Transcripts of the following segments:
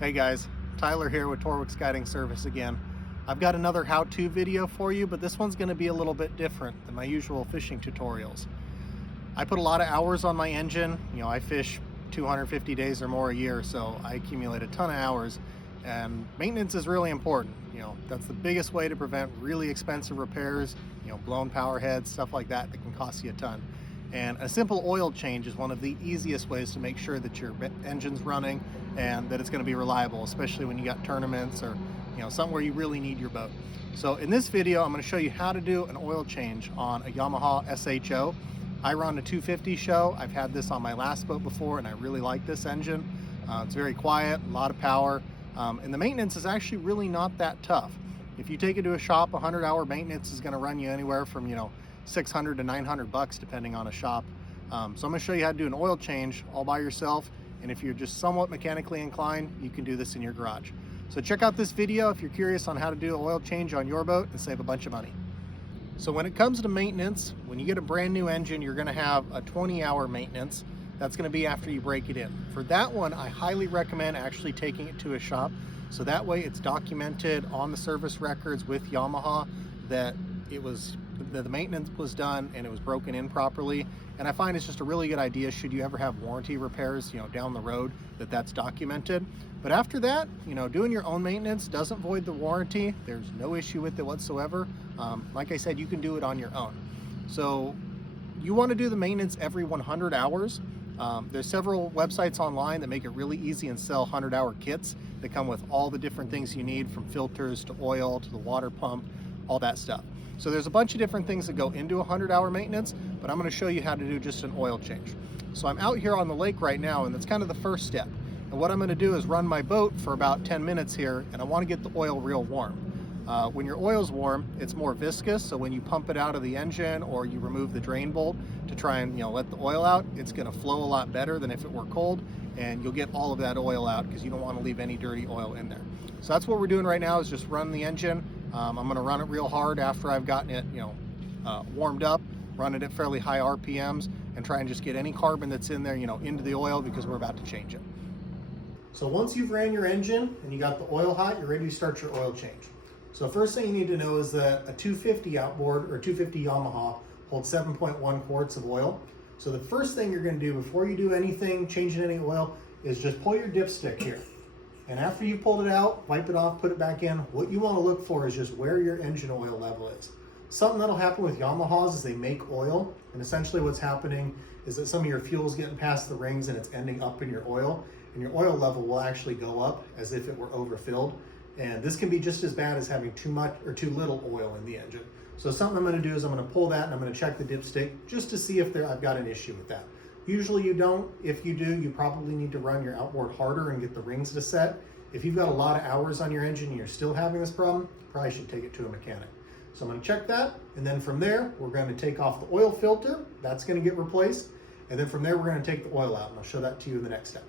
Hey guys, Tyler here with Torwick's Guiding Service again. I've got another how-to video for you, but this one's going to be a little bit different than my usual fishing tutorials. I put a lot of hours on my engine. I fish 250 days or more a year, so I accumulate a ton of hours, and maintenance is really important. That's the biggest way to prevent really expensive repairs, blown power heads, stuff like that can cost you a ton. And a simple oil change is one of the easiest ways to make sure that your engine's running and that it's going to be reliable, especially when you got tournaments or something where you really need your boat. So in this video, I'm going to show you how to do an oil change on a Yamaha SHO. I run a 250 SHO. I've had this on my last boat before, and I really like this engine. It's very quiet, a lot of power, and the maintenance is actually really not that tough. If you take it to a shop, 100-hour maintenance is going to run you anywhere from 600 to 900 bucks depending on a shop. So I'm going to show you how to do an oil change all by yourself, and if you're just somewhat mechanically inclined, you can do this in your garage. So check out this video if you're curious on how to do an oil change on your boat and save a bunch of money. So when it comes to maintenance, when you get a brand new engine, you're going to have a 20-hour maintenance. That's going to be after you break it in. For that one, I highly recommend actually taking it to a shop, so that way it's documented on the service records with Yamaha that the maintenance was done and it was broken in properly. And I find it's just a really good idea, should you ever have warranty repairs down the road, that's documented. But after that, doing your own maintenance doesn't void the warranty. There's no issue with it whatsoever. Like I said, you can do it on your own. So you want to do the maintenance every 100 hours. There's several websites online that make it really easy and sell 100-hour kits that come with all the different things you need, from filters to oil to the water pump, all that stuff. So there's a bunch of different things that go into a 100-hour maintenance, but I'm going to show you how to do just an oil change. So I'm out here on the lake right now, and that's kind of the first step. And what I'm going to do is run my boat for about 10 minutes here, and I want to get the oil real warm. When your oil's warm, it's more viscous, so when you pump it out of the engine or you remove the drain bolt to try and let the oil out, it's going to flow a lot better than if it were cold, and you'll get all of that oil out because you don't want to leave any dirty oil in there. So that's what we're doing right now, is just run the engine. I'm going to run it real hard after I've gotten it warmed up, run it at fairly high RPMs, and try and just get any carbon that's in there into the oil, because we're about to change it. So once you've ran your engine and you got the oil hot, you're ready to start your oil change. So first thing you need to know is that a 250 outboard or 250 Yamaha holds 7.1 quarts of oil. So the first thing you're going to do before you do anything, changing any oil, is just pull your dipstick here. And after you pulled it out, wipe it off, put it back in, what you want to look for is just where your engine oil level is. Something that'll happen with Yamahas is they make oil, and essentially what's happening is that some of your fuel's getting past the rings and it's ending up in your oil, and your oil level will actually go up as if it were overfilled. And this can be just as bad as having too much or too little oil in the engine. So something I'm going to do is I'm going to pull that and I'm going to check the dipstick just to see if I've got an issue with that. Usually you don't. If you do, you probably need to run your outboard harder and get the rings to set. If you've got a lot of hours on your engine and you're still having this problem, you probably should take it to a mechanic. So I'm going to check that, and then from there, we're going to take off the oil filter. That's going to get replaced. And then from there, we're going to take the oil out, and I'll show that to you in the next step.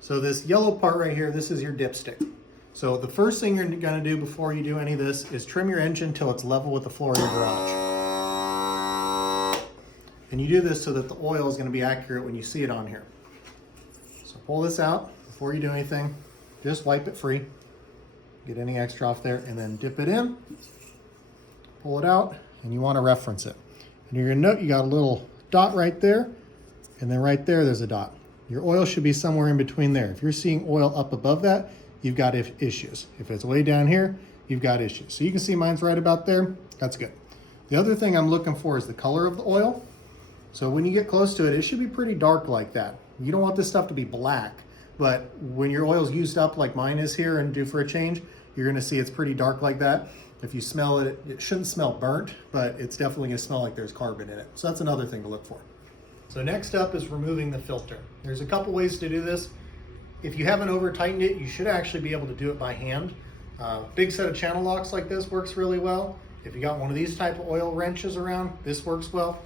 So this yellow part right here, this is your dipstick. So the first thing you're going to do before you do any of this is trim your engine till it's level with the floor of your garage. And you do this so that the oil is going to be accurate when you see it on here. So pull this out before you do anything. Just wipe it free. Get any extra off there, and then dip it in. Pull it out, and you want to reference it. And you're going to note you got a little dot right there, and then right there, there's a dot. Your oil should be somewhere in between there. If you're seeing oil up above that, you've got issues. If it's way down here, you've got issues. So you can see mine's right about there. That's good. The other thing I'm looking for is the color of the oil. So when you get close to it, it should be pretty dark like that. You don't want this stuff to be black, but when your oil's used up like mine is here and due for a change, you're gonna see it's pretty dark like that. If you smell it, it shouldn't smell burnt, but it's definitely gonna smell like there's carbon in it. So that's another thing to look for. So next up is removing the filter. There's a couple ways to do this. If you haven't over tightened it, you should actually be able to do it by hand. Big set of channel locks like this works really well. If you got one of these type of oil wrenches around, this works well.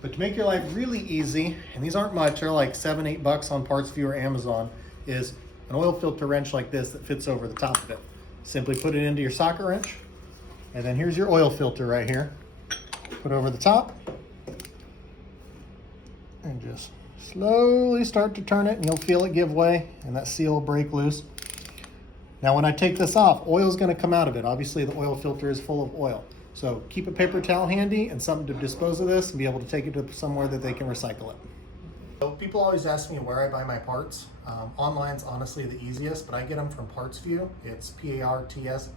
But to make your life really easy, and these aren't much, they're like $7-8 on PartsVue or Amazon, is an oil filter wrench like this that fits over the top of it. Simply put it into your socket wrench, and then here's your oil filter right here. Put over the top, and just Slowly start to turn it and you'll feel it give way and that seal will break loose. Now when I take this off, oil is going to come out of it. Obviously the oil filter is full of oil. So keep a paper towel handy and something to dispose of this and be able to take it to somewhere that they can recycle it. So people always ask me where I buy my parts. Online's honestly the easiest, but I get them from PartsVu. It's PARTSVU.com.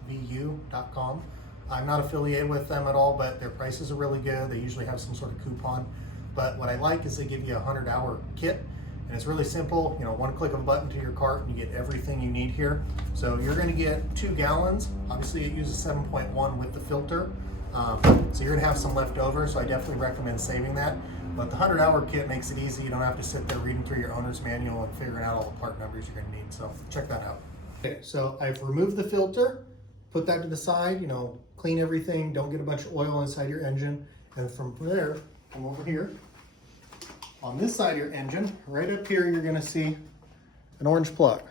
I'm not affiliated with them at all, but their prices are really good. They usually have some sort of coupon. But what I like is they give you a 100-hour kit, and it's really simple. You know, one click of a button to your cart and you get everything you need here. So you're going to get 2 gallons. Obviously it uses 7.1 with the filter. So you're going to have some left over, so I definitely recommend saving that. But the 100-hour kit makes it easy. You don't have to sit there reading through your owner's manual and figuring out all the part numbers you're going to need. So check that out. Okay, so I've removed the filter, put that to the side, you know, clean everything, don't get a bunch of oil inside your engine. And from there, come over here. On this side of your engine, right up here, you're going to see an orange plug.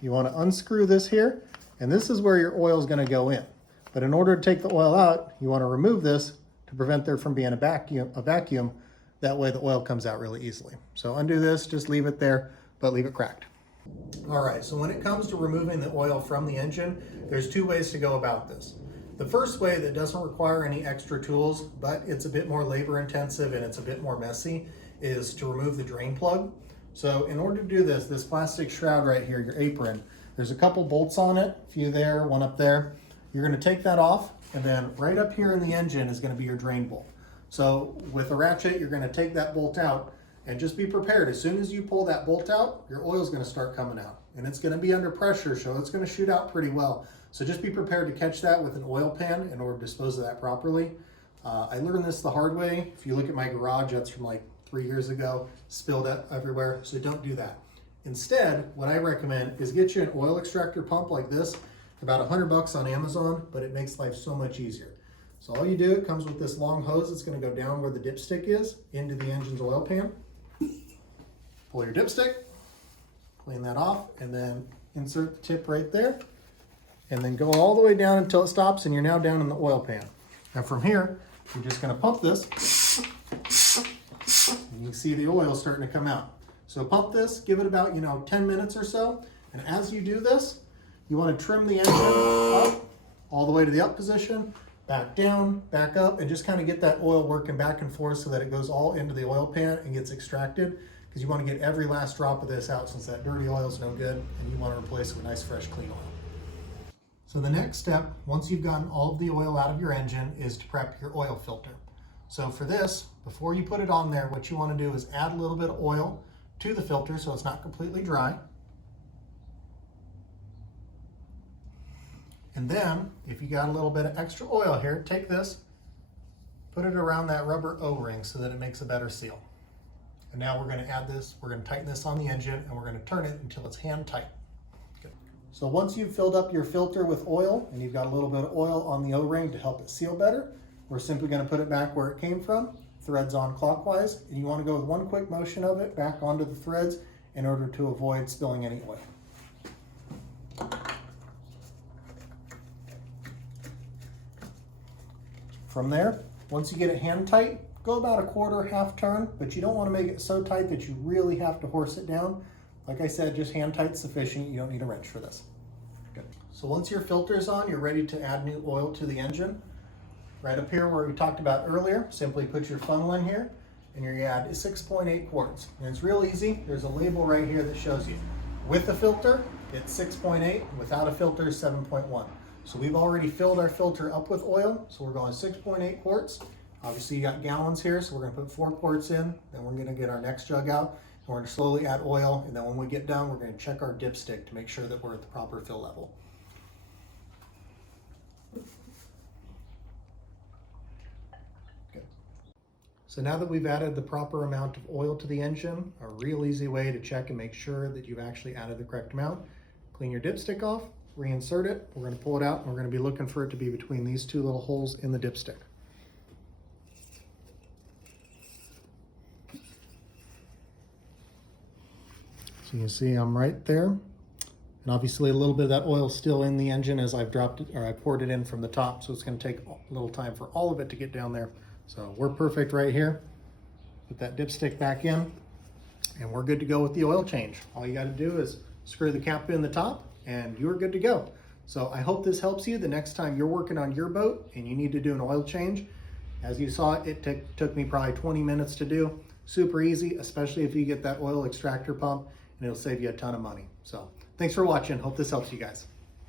You want to unscrew this here, and this is where your oil is going to go in. But in order to take the oil out, you want to remove this to prevent there from being a vacuum. That way the oil comes out really easily. So undo this, just leave it there, but leave it cracked. All right, so when it comes to removing the oil from the engine, there's 2 ways to go about this. The first way that doesn't require any extra tools, but it's a bit more labor intensive and it's a bit more messy, is to remove the drain plug. So in order to do this, this plastic shroud right here, your apron, there's a couple bolts on it, a few there, one up there. You're going to take that off, and then right up here in the engine is going to be your drain bolt. So with a ratchet, you're going to take that bolt out, and just be prepared. As soon as you pull that bolt out, your oil is going to start coming out, and it's going to be under pressure, so it's going to shoot out pretty well. So just be prepared to catch that with an oil pan in order to dispose of that properly. I learned this the hard way. If you look at my garage, that's from like 3 years ago, spilled it everywhere, so don't do that. Instead, what I recommend is get you an oil extractor pump like this, about $100 on Amazon, but it makes life so much easier. So all you do, it comes with this long hose that's going to go down where the dipstick is into the engine's oil pan. Pull your dipstick, clean that off, and then insert the tip right there, and then go all the way down until it stops, and you're now down in the oil pan. Now from here, you're just going to pump this, and you can see the oil starting to come out. So pump this, give it about 10 minutes or so, and as you do this, you want to trim the engine up all the way to the up position, back down, back up, and just kind of get that oil working back and forth so that it goes all into the oil pan and gets extracted, because you want to get every last drop of this out since that dirty oil is no good, and you want to replace it with nice, fresh, clean oil. So the next step, once you've gotten all of the oil out of your engine, is to prep your oil filter. So for this, before you put it on there, what you want to do is add a little bit of oil to the filter so it's not completely dry. And then, if you got a little bit of extra oil here, take this, put it around that rubber O-ring so that it makes a better seal. And now we're going to add this, we're going to tighten this on the engine, and we're going to turn it until it's hand tight. Okay. So once you've filled up your filter with oil, and you've got a little bit of oil on the O-ring to help it seal better, we're simply going to put it back where it came from, threads on clockwise, and you want to go with one quick motion of it back onto the threads in order to avoid spilling any oil. From there, once you get it hand tight, go about a quarter, half turn, but you don't want to make it so tight that you really have to horse it down. Like I said, just hand tight sufficient. You don't need a wrench for this. Good. So once your filter is on, you're ready to add new oil to the engine. Right up here where we talked about earlier, simply put your funnel in here and you add 6.8 quarts. And it's real easy. There's a label right here that shows you. With the filter, it's 6.8. Without a filter, 7.1. So we've already filled our filter up with oil, so we're going 6.8 quarts. Obviously you got gallons here, so we're going to put 4 quarts in, then we're going to get our next jug out, and we're going to slowly add oil, and then when we get done, we're going to check our dipstick to make sure that we're at the proper fill level. Good. So now that we've added the proper amount of oil to the engine, a real easy way to check and make sure that you've actually added the correct amount, clean your dipstick off, reinsert it, we're going to pull it out, and we're going to be looking for it to be between these 2 little holes in the dipstick. So you can see I'm right there, and obviously a little bit of that oil still in the engine as I've dropped it, or I poured it in from the top, so it's going to take a little time for all of it to get down there. So we're perfect right here. Put that dipstick back in, and we're good to go with the oil change. All you got to do is screw the cap in the top and you're good to go. So I hope this helps you the next time you're working on your boat and you need to do an oil change. As you saw, it took me probably 20 minutes to do. Super easy, especially if you get that oil extractor pump, and it'll save you a ton of money. So thanks for watching. Hope this helps you guys.